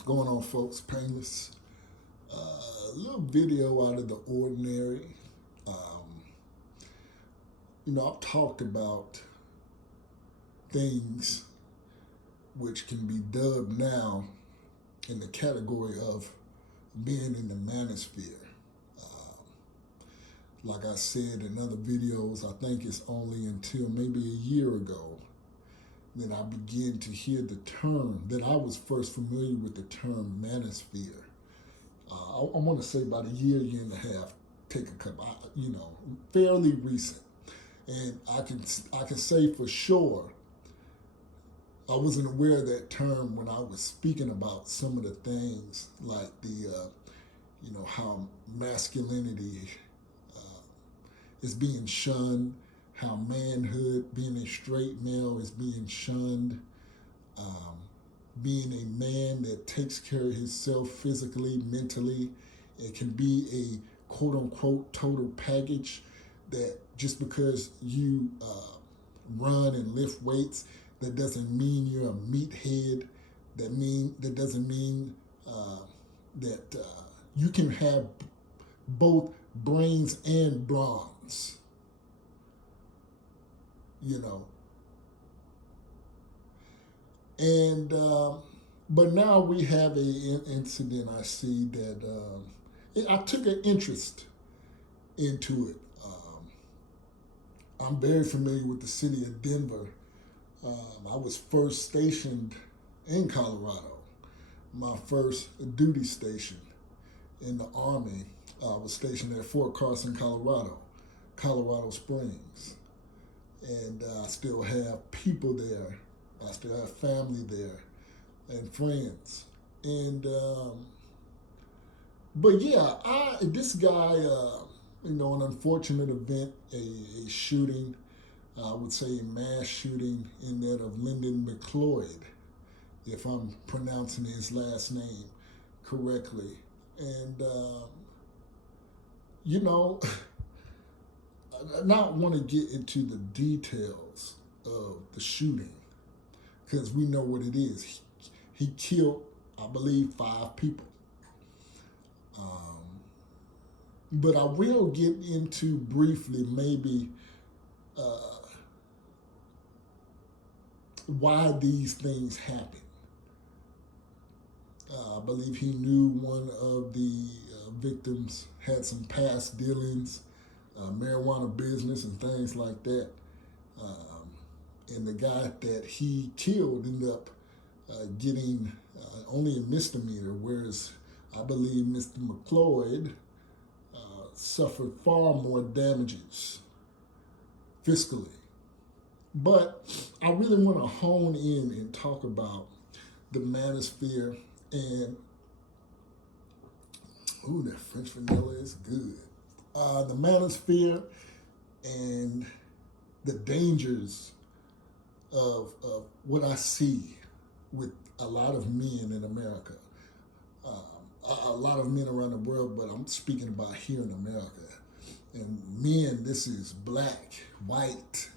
What's going on, folks? Painless. A little video out of the ordinary. Um, I've talked about things which can be dubbed now in the category of being in the manosphere. Um, like I said in other videos, I think it's only until maybe a year ago that I began to hear the term, that I was first familiar with the term manosphere. I want to say about a year and a half, take a couple, fairly recent. And I can say for sure, I wasn't aware of that term when I was speaking about some of the things like how masculinity is being shunned, how manhood, being a straight male, is being shunned, um, being a man that takes care of himself physically, mentally. It can be a quote unquote total package that just because you run and lift weights, that doesn't mean you're a meathead. That doesn't mean that you can have both brains and bronze. And but now we have an incident. I see that I took an interest into it. I'm very familiar with the city of Denver. I was first stationed in Colorado. My first duty station in the Army was stationed at Fort Carson, Colorado Springs. And I still have people there. I still have family there and friends. And but yeah, this guy, an unfortunate event, a shooting, I would say a mass shooting in that of Lyndon McLeod, if I'm pronouncing his last name correctly. And I not want to get into the details of the shooting because we know what it is. He killed, I believe, 5 people. But I will get into briefly maybe why these things happen. I believe he knew one of the victims had some past dealings, marijuana business and things like that. And the guy that he killed ended up getting only a misdemeanor, whereas I believe Mr. McLeod suffered far more damages fiscally. But I really want to hone in and talk about the manosphere and, ooh, that French vanilla is good. The manosphere and the dangers of what I see with a lot of men in America. A lot of men around the world, but I'm speaking about here in America. And men, this is black, white,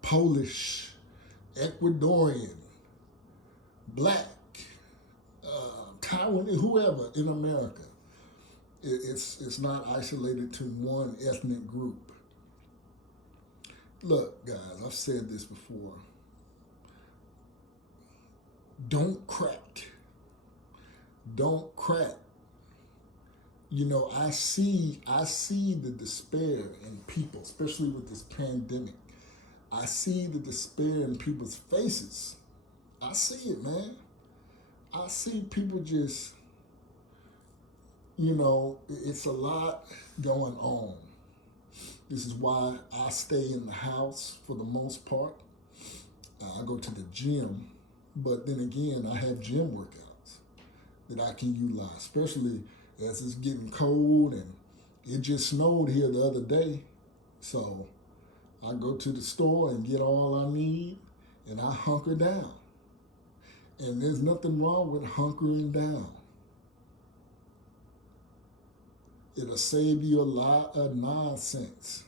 Polish, Ecuadorian, black, Taiwanese, whoever in America. It's not isolated to one ethnic group. Look, guys, I've said this before. Don't crack. Don't crack. I see the despair in people, especially with this pandemic. I see the despair in people's faces. I see it, man. I see people just, it's a lot going on. This is why I stay in the house for the most part. I go to the gym, but then again, I have gym workouts that I can utilize, especially as it's getting cold and it just snowed here the other day. So I go to the store and get all I need and I hunker down. And there's nothing wrong with hunkering down. It'll save you a lot of nonsense.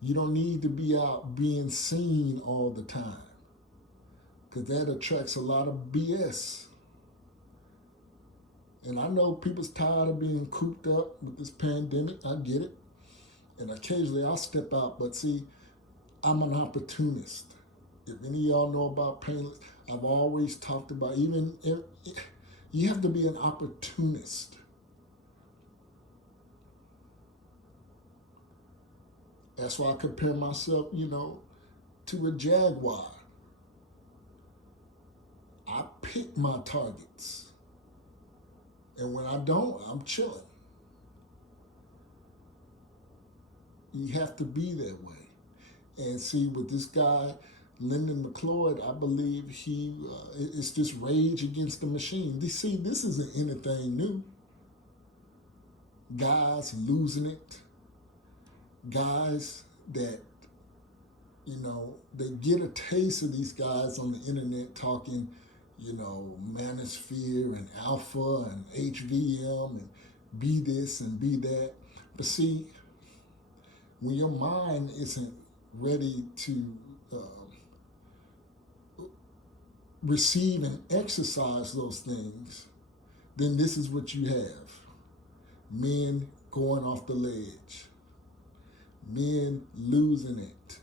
You don't need to be out being seen all the time. because that attracts a lot of BS. And I know people's tired of being cooped up with this pandemic. I get it. And occasionally I'll step out. But see, I'm an opportunist. If any of y'all know about painless, I've always talked about, even if, you have to be an opportunist. That's why I compare myself, to a jaguar. I pick my targets. And when I don't, I'm chilling. You have to be that way. And see, with this guy, Lyndon McLeod, I believe it's this rage against the machine. See, this isn't anything new. Guys losing it. Guys that, they get a taste of these guys on the internet talking, manosphere and alpha and HVM and be this and be that. But see, when your mind isn't ready to receive and exercise those things, then this is what you have. Men going off the ledge. Men losing it.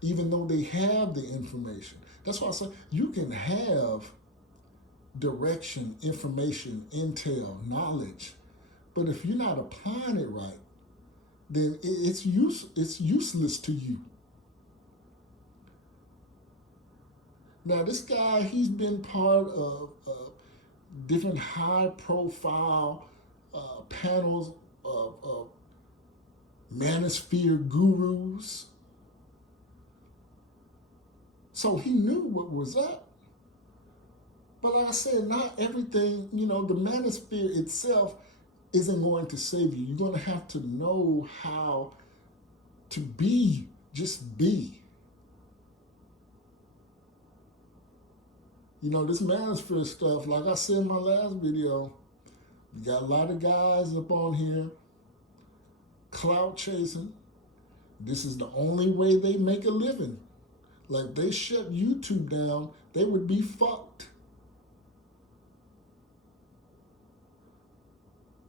Even though they have the information. That's why I say you can have direction, information, intel, knowledge, but if you're not applying it right, then it's useless to you. Now, this guy, he's been part of different high-profile panels of manosphere gurus. So he knew what was up. But like I said, not everything, the manosphere itself isn't going to save you. You're going to have to know how to be, just be. This manosphere stuff, like I said in my last video, you got a lot of guys up on here clout chasing. This is the only way they make a living. Like, they shut YouTube down, they would be fucked.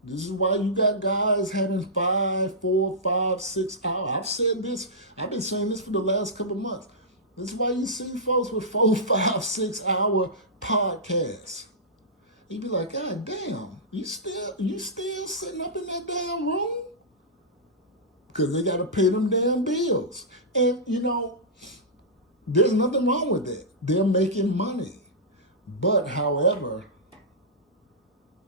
This is why you got guys having 5, 4, 5, 6 hours. I've said this, I've been saying this for the last couple of months. This is why you see folks with 4, 5, 6 hour podcasts. You'd be like, God damn, you still sitting up in that damn room? Because they got to pay them damn bills. And, there's nothing wrong with that. They're making money. But, however,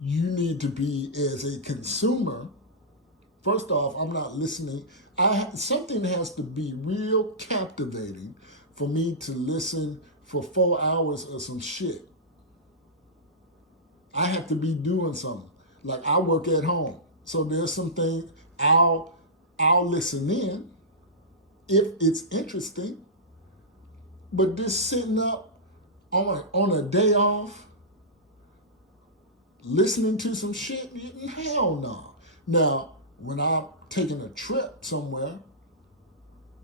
you need to be, as a consumer, first off, I'm not listening. Something has to be real captivating for me to listen for 4 hours of some shit. I have to be doing something. Like, I work at home. So there's some things I'll listen in if it's interesting. But just sitting up on a day off, listening to some shit, hell no. Now, when I'm taking a trip somewhere,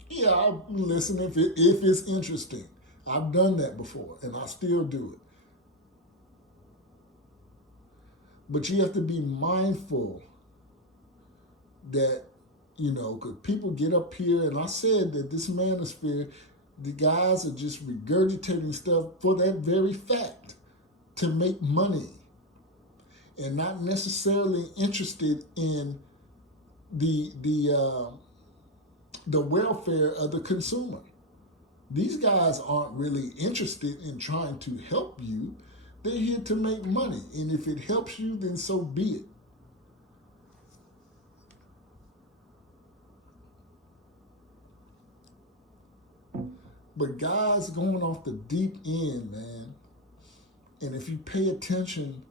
yeah, I'll listen if it's interesting. I've done that before, and I still do it. But you have to be mindful that, because people get up here, and I said that this manosphere, the guys are just regurgitating stuff for that very fact, to make money, and not necessarily interested in the welfare of the consumer. These guys aren't really interested in trying to help you. They're here to make money, and if it helps you, then so be it. But guys going off the deep end, man, and if you pay attention,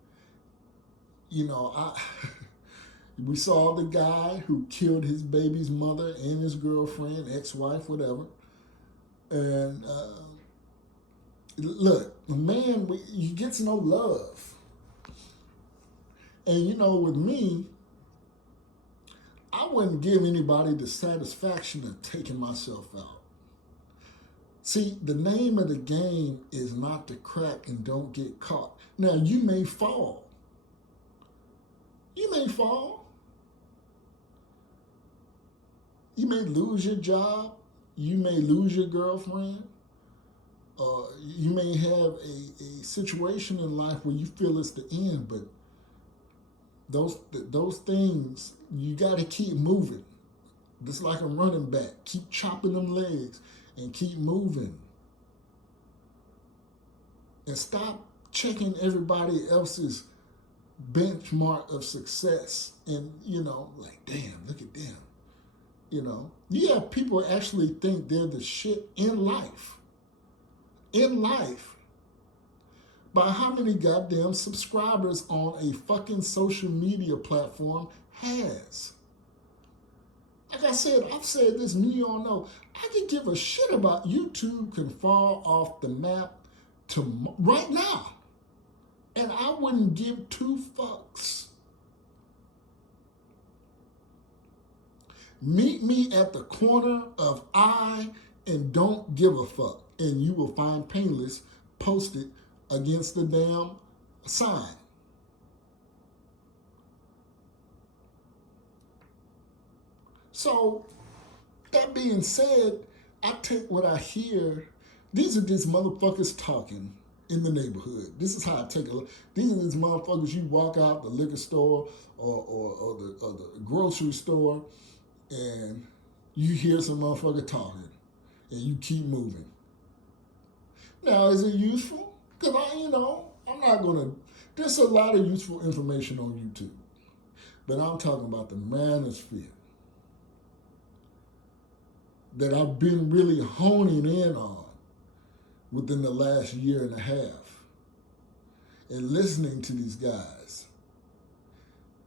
we saw the guy who killed his baby's mother and his girlfriend, ex-wife, whatever. And look, man, he gets no love. And with me, I wouldn't give anybody the satisfaction of taking myself out. See, the name of the game is not to crack and don't get caught. Now, you may fall. You may fall. You may lose your job. You may lose your girlfriend. You may have a situation in life where you feel it's the end, but those things, you got to keep moving. Just like a running back. Keep chopping them legs and keep moving. And stop checking everybody else's benchmark of success. And, like, damn, look at them. You have people actually think they're the shit in life. In life. By how many goddamn subscribers on a fucking social media platform has? Like I said, I've said this and you all know, I could give a shit about YouTube can fall off the map right now. And I wouldn't give two fucks. Meet me at the corner of I and don't give a fuck. And you will find Painless posted against the damn sign. So, that being said, I take what I hear. These are just motherfuckers talking in the neighborhood. This is how I take it. These are these motherfuckers you walk out the liquor store or the grocery store and you hear some motherfucker talking and you keep moving. Now, is it useful? Because I'm not going to, there's a lot of useful information on YouTube. But I'm talking about the manosphere that I've been really honing in on within the last year and a half and listening to these guys.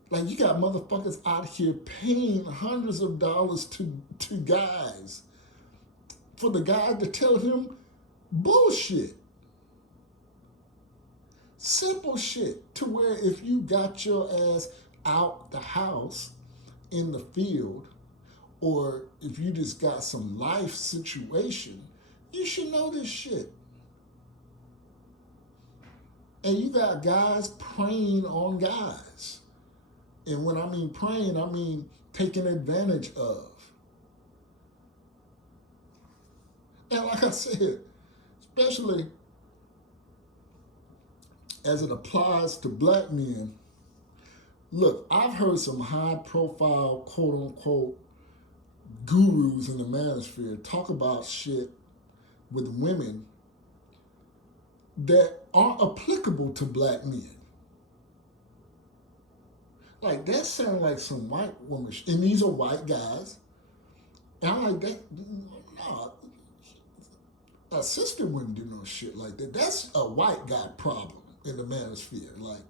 Like, you got motherfuckers out here paying hundreds of dollars to guys for the guy to tell him bullshit. Simple shit to where if you got your ass out the house in the field, or if you just got some life situation, you should know this shit. And you got guys preying on guys. And when I mean preying, I mean taking advantage of. And like I said, especially as it applies to black men, look, I've heard some high-profile, quote-unquote, gurus in the manosphere talk about shit with women that aren't applicable to black men. Like, that sounds like some white woman shit. And these are white guys. And I'm like, nah, a sister wouldn't do no shit like that. That's a white guy problem in the manosphere. Like,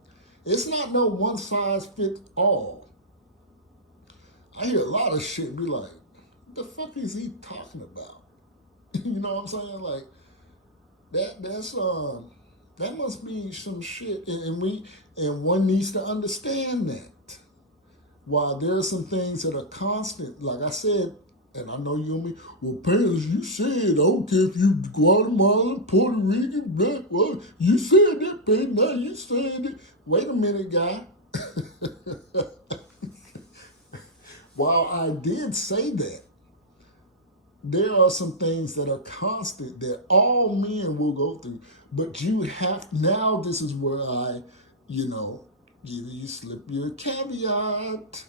it's not no one size fits all. I hear a lot of shit be like, the fuck is he talking about? You know what I'm saying? Like, that must be some shit. And one needs to understand that. While there are some things that are constant, like I said, and I know you and me, well, Paris, you said, I don't care if you Guatemalan, Puerto Rican, black, well, you said that, baby, now you saying it. Wait a minute, guy. While I did say that, there are some things that are constant that all men will go through. But you have, now this is where I, give you, slip you a caveat.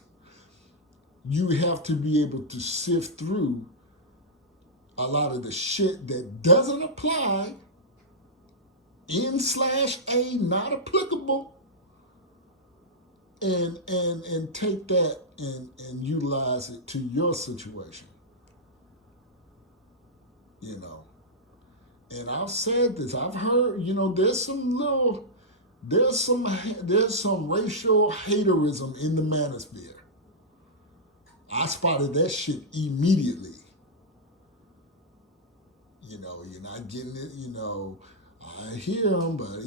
You have to be able to sift through a lot of the shit that doesn't apply, N/A, not applicable, and take that and utilize it to your situation. And I've said this, I've heard, there's some racial haterism in the manosphere. I spotted that shit immediately. You're not getting it, I hear them, but, I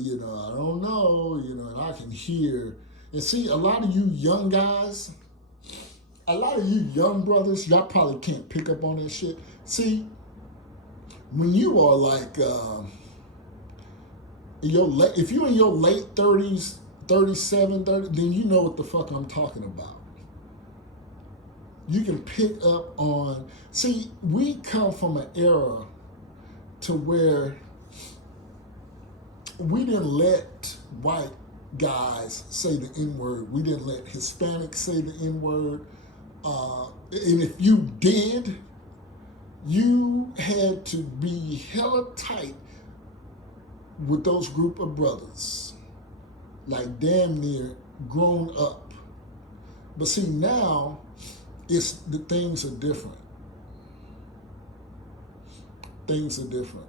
don't know, and I can hear. And see, a lot of you young guys, a lot of you young brothers, y'all probably can't pick up on that shit. See, when you are like if you're in your late 30s, 37, 30, then you know what the fuck I'm talking about. You can pick up on, see, we come from an era to where we didn't let white guys say the N-word. We didn't let Hispanics say the N-word. And if you did, you had to be hella tight with those group of brothers. Like damn near grown up. But see, now, the things are different. Things are different.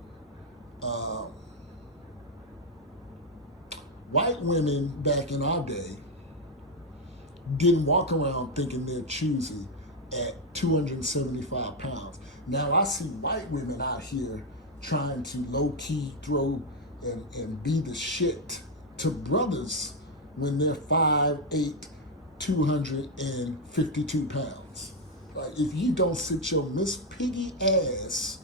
White women back in our day didn't walk around thinking they're choosy at 275 pounds. Now I see white women out here trying to low-key throw and be the shit to brothers when they're 5'8", 252 pounds. Like, if you don't sit your Miss Piggy ass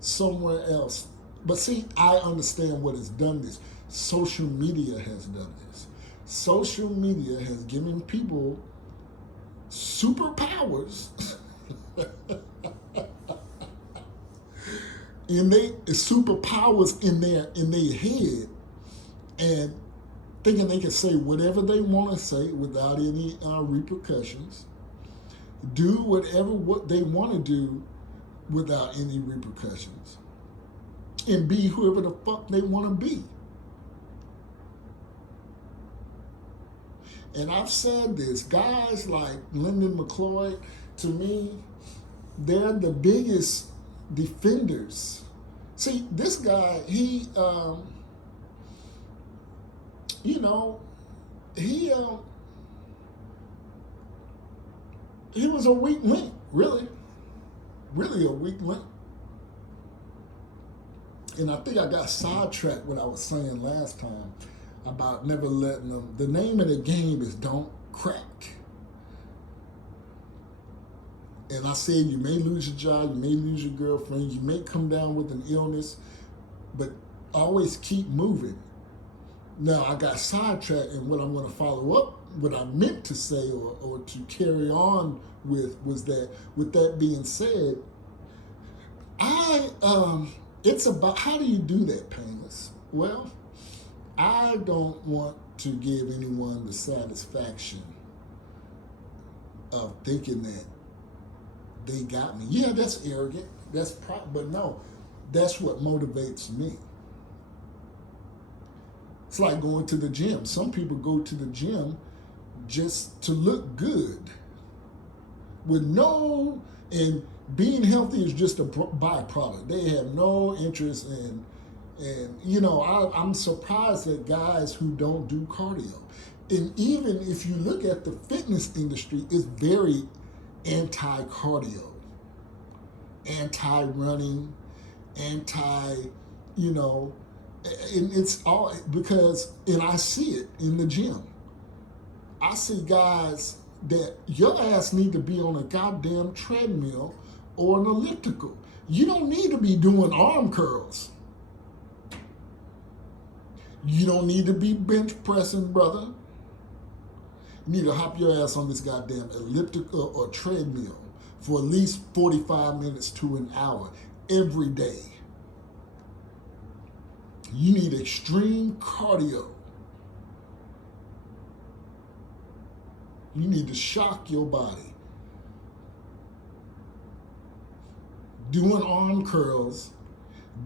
somewhere else. But see, I understand what has done this. Social media has done this. Social media has given people superpowers superpowers in their head, and thinking they can say whatever they want to say without any repercussions, do what they want to do without any repercussions, and be whoever the fuck they want to be. And I've said this, guys like Lyndon McLeod, to me, they're the biggest defenders. See, this guy, he was a weak link, really a weak link. And I think I got sidetracked what I was saying last time about never letting them. The name of the game is don't crack. And I said you may lose your job, you may lose your girlfriend, you may come down with an illness, but always keep moving. Now, I got sidetracked, and what I'm going to follow up, what I meant to say or to carry on with was that, with that being said, it's about, how do you do that, Painless? Well, I don't want to give anyone the satisfaction of thinking that they got me. Yeah, that's arrogant. But no, that's what motivates me. It's like going to the gym. Some people go to the gym just to look good. And being healthy is just a byproduct. They have no interest in, I'm surprised at guys who don't do cardio. And even if you look at the fitness industry, it's very anti-cardio, anti-running, and it's all because, and I see it in the gym. I see guys that your ass need to be on a goddamn treadmill or an elliptical. You don't need to be doing arm curls. You don't need to be bench pressing, brother. You need to hop your ass on this goddamn elliptical or treadmill for at least 45 minutes to an hour every day. You need extreme cardio. You need to shock your body. Doing arm curls,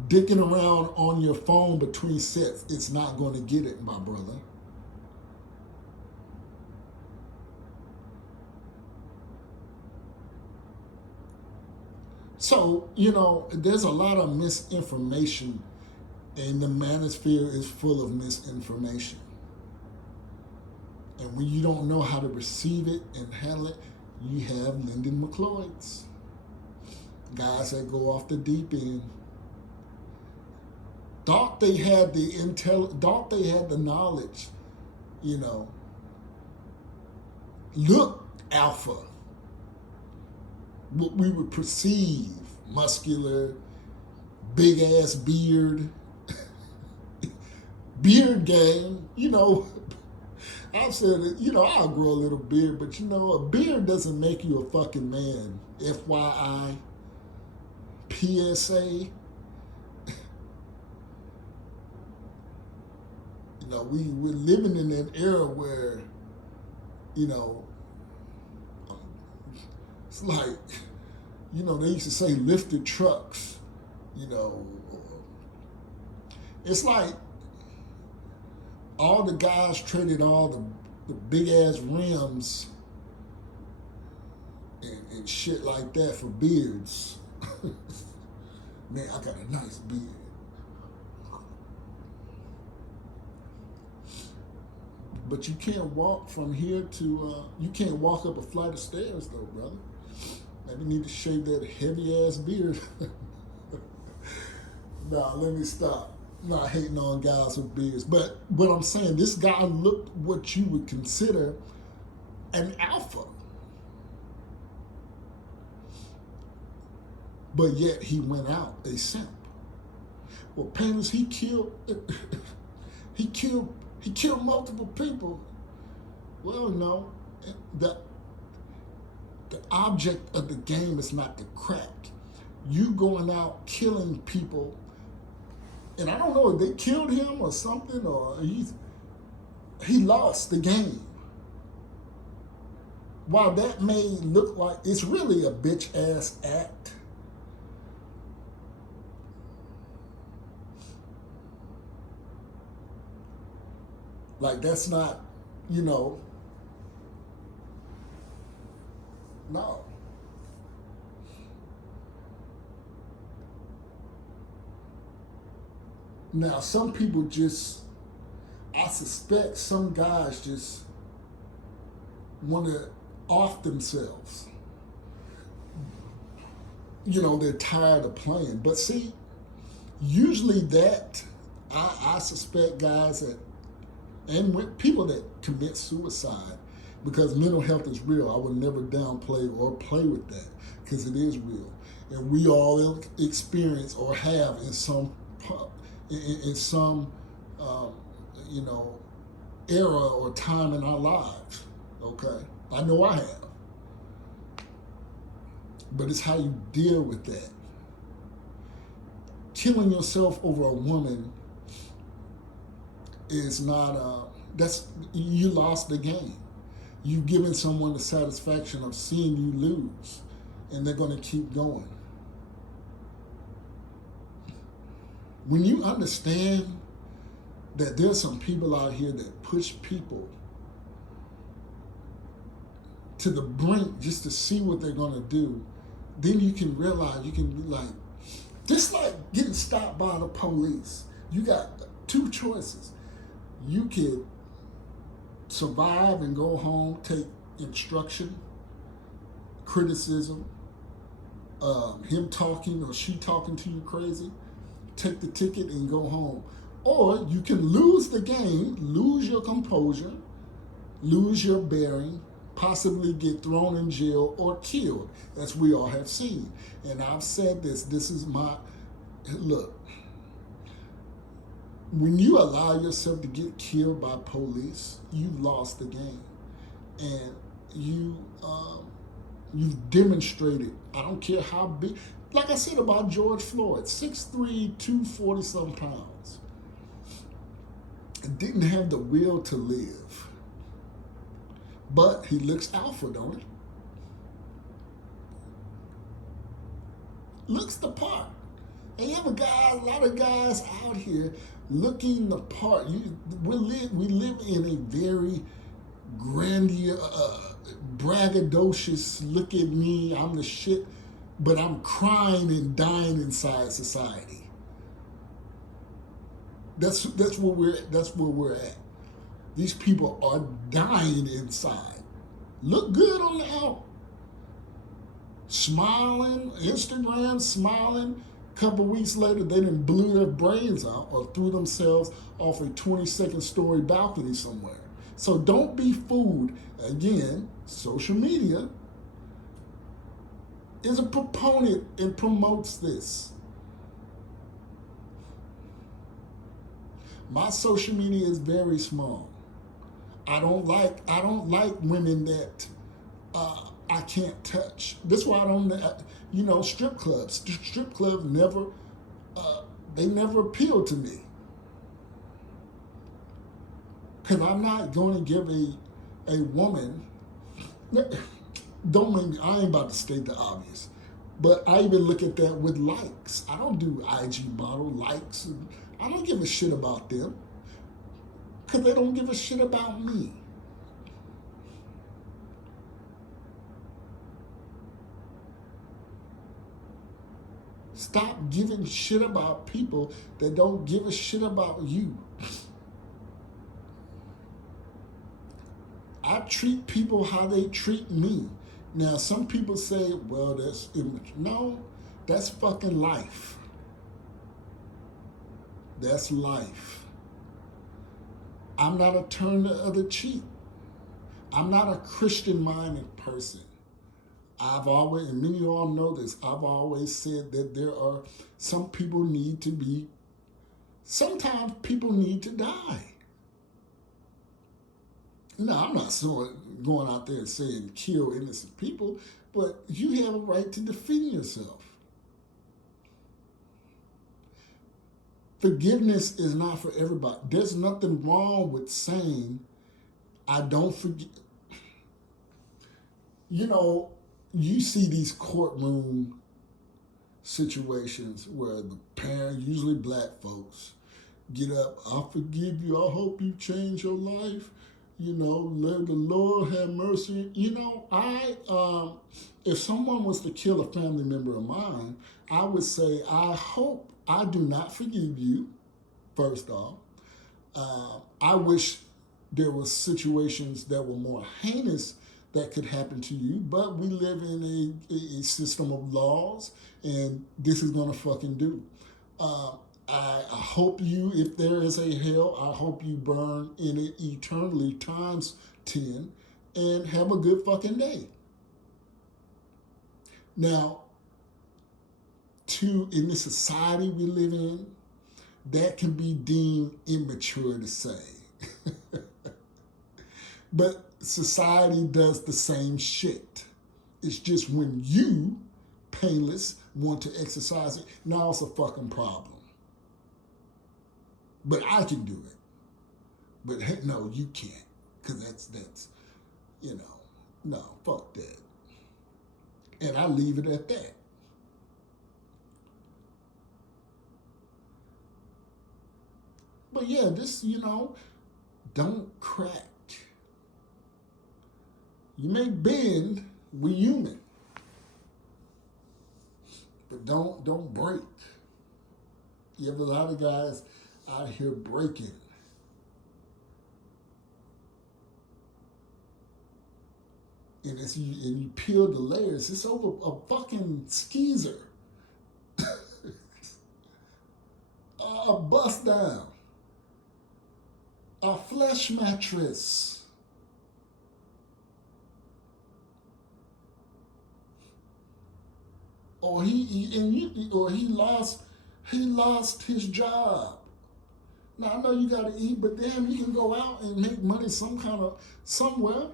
dicking around on your phone between sets, it's not going to get it, my brother. So, there's a lot of misinformation, and the manosphere is full of misinformation. And when you don't know how to receive it and handle it, you have Lyndon McLeods. Guys that go off the deep end. Thought they had the knowledge, Look alpha. What we would perceive, muscular, big ass beard, beard game. You know, I've said it, you know, I'll grow a little beard, but you know, a beard doesn't make you a fucking man. FYI, PSA. You know, we're living in that era where, you know, it's like, you know, they used to say lifted trucks, you know. It's like all the guys traded all the big ass rims and shit like that for beards. Man, I got a nice beard. But you can't walk from here to, you can't walk up a flight of stairs though, brother. Maybe you need to shave that heavy ass beard. Nah, let me stop. I'm not hating on guys with beards. But what I'm saying, this guy looked what you would consider an alpha. But yet he went out a simp. Well, Painters, he killed multiple people. Well, no, the object of the game is not the crack. You going out killing people, and I don't know if they killed him or something, or he lost the game. While that may look like it's really a bitch ass act, like that's not, you know, no. Now, some people just, I suspect some guys just want to off themselves. You know, they're tired of playing. But see, usually that, I suspect guys that, and people that commit suicide, because mental health is real. I would never downplay or play with that, because it is real. And we all experience or have in some you know, era or time in our lives, okay? I know I have. But it's how you deal with that. Killing yourself over a woman is not, you lost the game. You've given someone the satisfaction of seeing you lose, and they're gonna keep going. When you understand that there's some people out here that push people to the brink just to see what they're gonna do, then you can realize, you can be like, just like getting stopped by the police. You got two choices. You could survive and go home, take instruction, criticism, him talking or she talking to you crazy, take the ticket and go home. Or you can lose the game, lose your composure, lose your bearing, possibly get thrown in jail or killed, as we all have seen. And I've said this is my, look, when you allow yourself to get killed by police, you've lost the game. And you've demonstrated, I don't care how big, like I said about George Floyd, 6'3", 240-some pounds. Didn't have the will to live. But he looks alpha, don't he? Looks the part. And you have a lot of guys out here looking the part. We live in a very grandiose, braggadocious, look at me, I'm the shit, but I'm crying and dying inside society. That's where we're at. These people are dying inside. Look good on the out. Smiling, Instagram smiling. A couple weeks later, they done blew their brains out or threw themselves off a 22nd story balcony somewhere. So don't be fooled. Again, social media is a proponent and promotes this. My social media is very small. I don't like women that I can't touch. That's why I don't. Strip clubs. Strip clubs never. They never appeal to me because I'm not going to give a woman. Don't make me. I ain't about to state the obvious, but I even look at that with likes. I don't do IG model likes. I don't give a shit about them because they don't give a shit about me. Stop giving shit about people that don't give a shit about you. I treat people how they treat me. Now, some people say, well, that's immature. No, that's fucking life. That's life. I'm not a turn the other cheek. I'm not a Christian-minded person. I've always, and many of you all know this, I've always said that there are some people need to be, sometimes people need to die. No, I'm not going out there and saying kill innocent people, but you have a right to defend yourself. Forgiveness is not for everybody. There's nothing wrong with saying, I don't forgive. You see these courtroom situations where the parents, usually black folks, get up, I forgive you, I hope you change your life. Let the Lord have mercy. If someone was to kill a family member of mine, I would say, I hope I do not forgive you, first off. I wish there were situations that were more heinous that could happen to you, but we live in a system of laws, and this is gonna fucking do. I hope you, if there is a hell, I hope you burn in it eternally times 10 and have a good fucking day. Now, in the society we live in, that can be deemed immature to say. But society does the same shit. It's just when you, painless, want to exercise it, now it's a fucking problem. But I can do it. But heck, no, you can't. Because that's, no, fuck that. And I leave it at that. But yeah, this, don't crack. You may bend, we human. But don't break. You have a lot of guys out here breaking. And you peel the layers, it's over a fucking skeezer. A bust down. A flesh mattress. Or he lost his job. Now I know you gotta eat, but damn, you can go out and make money somewhere.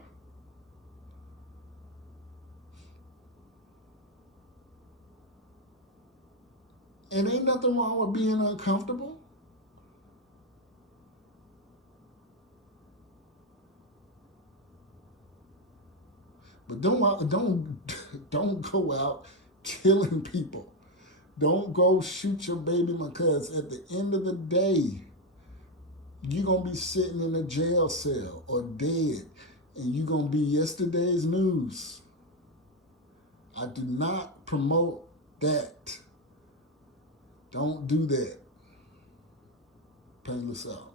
And ain't nothing wrong with being uncomfortable. But don't go out killing people. Don't go shoot your baby, because at the end of the day, you're going to be sitting in a jail cell or dead, and you're going to be yesterday's news. I do not promote that. Don't do that. Painless out.